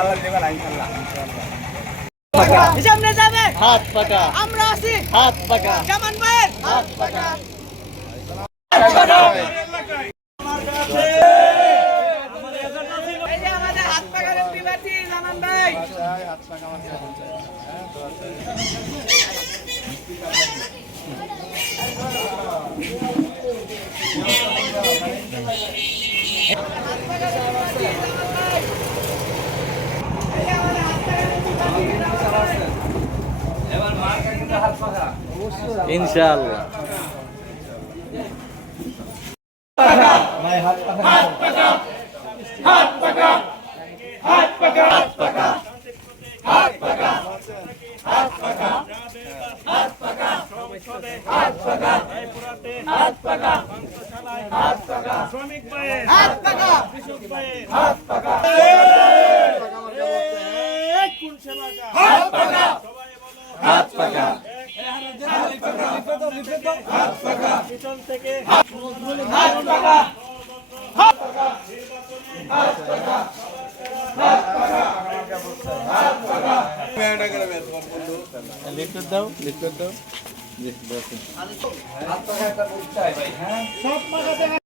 আল্লাহ দেবেন ইনশাআল্লাহ। সামনে যাবে হাত পাকা, আমরা আছি হাত পাকা, জামান ভাইয়ের হাত পাকা। এই যে আমাদের হাত পাকার প্রার্থী জামান ভাই। হাত পাকা আমার ইনশাআল্লাহ। ভাই হাত পাকা, হাত পাকা, হাত পাকা, হাত পাকা, হাত পাকা, হাত পাকা, হাত পাকা, হাত পাকা, হাত পাকা, হাত পাকা, হাত পাকা, শ্রমিক ভাইয়ের হাত পাকা, কৃষক ভাইয়ের হাত পাকা, কোন সেবাটা হাত পাকা, সবাই বলো হাত পাকা, হাত পাকা, পিছন থেকে হাত পাকা, হাত পাকা, হাত পাকা, হাত পাকা, হাত পাকা। লিখতে দাও, লিখতে দাও। হাত পাকা একটা বলতে হয় ভাই, হ্যাঁ সব মাগাতে